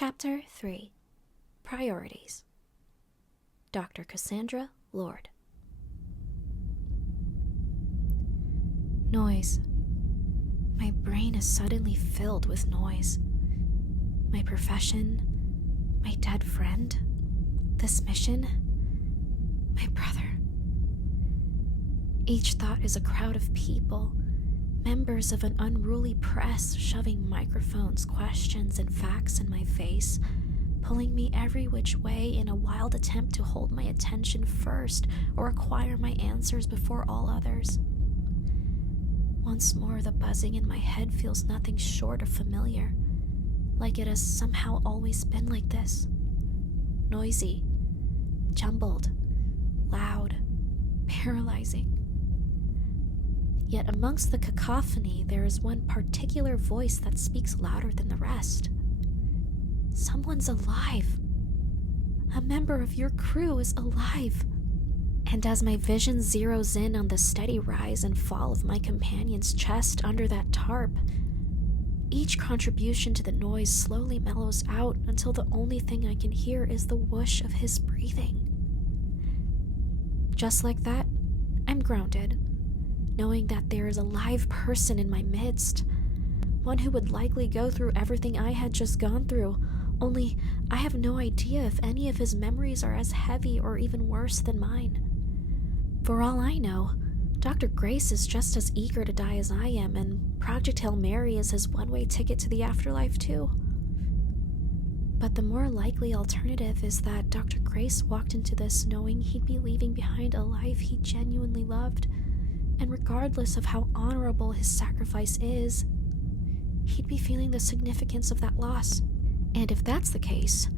Chapter 3. Priorities. Dr. Cassandra Lord. Noise. My brain is suddenly filled with noise. My profession, my dead friend, this mission, my brother. Each thought is a crowd of people, members of an unruly press shoving microphones, questions, and facts in my face, pulling me every which way in a wild attempt to hold my attention first or acquire my answers before all others. Once more, the buzzing in my head feels nothing short of familiar, like it has somehow always been like this. Noisy, jumbled, loud, paralyzing. Yet amongst the cacophony, there is one particular voice that speaks louder than the rest. Someone's alive. A member of your crew is alive. And as my vision zeroes in on the steady rise and fall of my companion's chest under that tarp, each contribution to the noise slowly mellows out until the only thing I can hear is the whoosh of his breathing. Just like that, I'm grounded, knowing that there is a live person in my midst, one who would likely go through everything I had just gone through, only I have no idea if any of his memories are as heavy or even worse than mine. For all I know, Dr. Grace is just as eager to die as I am, and Project Hail Mary is his one-way ticket to the afterlife too. But the more likely alternative is that Dr. Grace walked into this knowing he'd be leaving behind a life he genuinely loved, and regardless of how honorable his sacrifice is, he'd be feeling the significance of that loss. And if that's the case,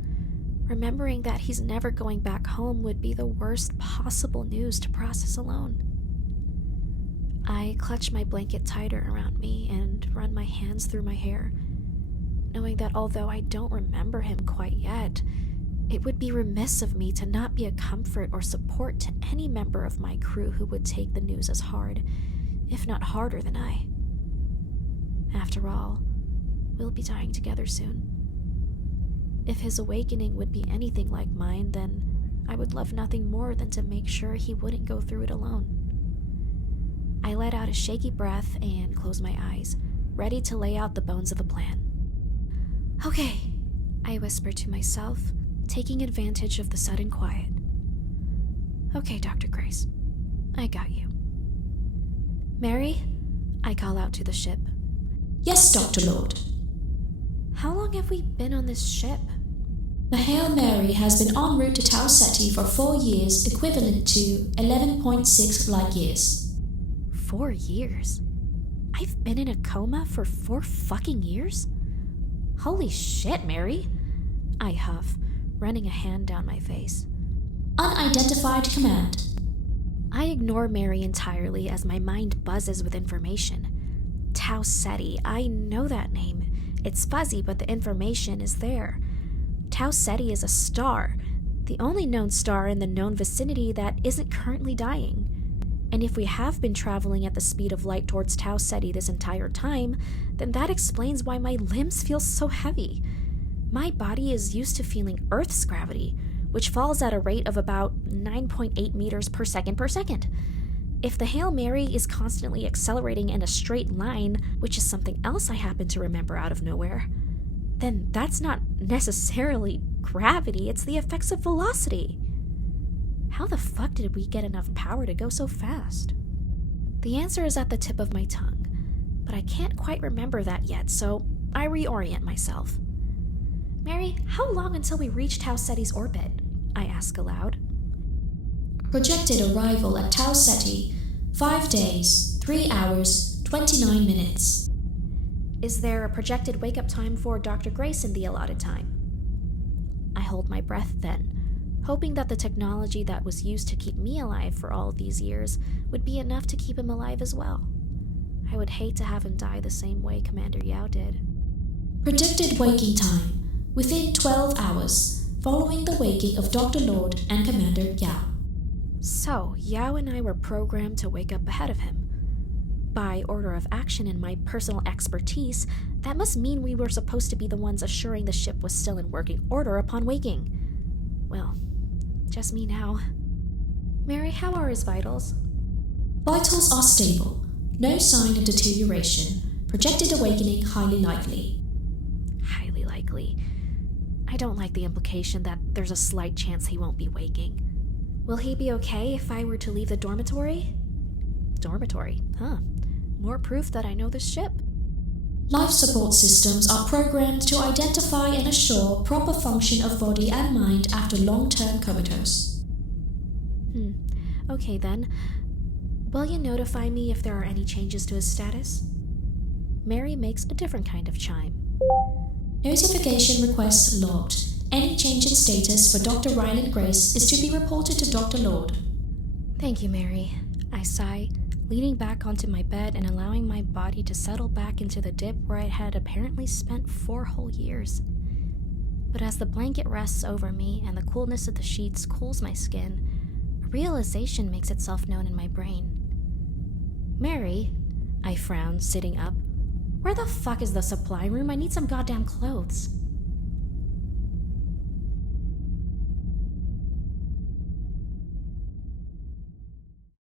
remembering that he's never going back home would be the worst possible news to process alone. I clutch my blanket tighter around me and run my hands through my hair, knowing that although I don't remember him quite yet, it would be remiss of me to not be a comfort or support to any member of my crew who would take the news as hard, if not harder than I. After all, we'll be dying together soon. If his awakening would be anything like mine, then I would love nothing more than to make sure he wouldn't go through it alone. I let out a shaky breath and closed my eyes, ready to lay out the bones of the plan. Okay, I whispered to myself, taking advantage of the sudden quiet. Okay, Dr. Grace, I got you. Mary, I call out to the ship. Yes, Dr. Lord. How long have we been on this ship? The Hail Mary has been en route to Tau Ceti for 4 years, equivalent to 11.6 light years. 4 years? I've been in a coma for 4 fucking years? Holy shit, Mary! I huff, running a hand down my face. Unidentified command. I ignore Mary entirely as my mind buzzes with information. Tau Ceti, I know that name. It's fuzzy, but the information is there. Tau Ceti is a star, the only known star in the known vicinity that isn't currently dying. And if we have been traveling at the speed of light towards Tau Ceti this entire time, then that explains why my limbs feel so heavy. My body is used to feeling Earth's gravity, which falls at a rate of about 9.8 meters per second. If the Hail Mary is constantly accelerating in a straight line, which is something else I happen to remember out of nowhere, then that's not necessarily gravity, it's the effects of velocity. How the fuck did we get enough power to go so fast? The answer is at the tip of my tongue, but I can't quite remember that yet, so I reorient myself. Mary, how long until we reach Tau Ceti's orbit? I ask aloud. Projected arrival at Tau Ceti, 5 days, 3 hours, 29 minutes. Is there a projected wake-up time for Dr. Grace in the allotted time? I hold my breath then, hoping that the technology that was used to keep me alive for all these years would be enough to keep him alive as well. I would hate to have him die the same way Commander Yao did. Predicted waking time, within 12 hours, following the waking of Dr. Lord and Commander Yao. So, Yao and I were programmed to wake up ahead of him. By order of action and my personal expertise, That must mean we were supposed to be the ones assuring the ship was still in working order upon waking. Well, just me now. Mary, how are his vitals? Vitals are stable. No sign of deterioration. Projected awakening highly likely. Highly likely. I don't like the implication that there's a slight chance he won't be waking. Will he be okay if I were to leave the dormitory? Dormitory? Huh. More proof that I know this ship. Life support systems are programmed to identify and assure proper function of body and mind after long-term comatose. Okay then. Will you notify me if there are any changes to his status? Mary makes a different kind of chime. Notification request logged. Any change in status for Dr. Ryland Grace is to be reported to Dr. Lord. Thank you, Mary. I sigh, leaning back onto my bed and allowing my body to settle back into the dip where I had apparently spent 4 whole years. But as the blanket rests over me and the coolness of the sheets cools my skin, a realization makes itself known in my brain. Mary, I frown, sitting up. Where the fuck is the supply room? I need some goddamn clothes.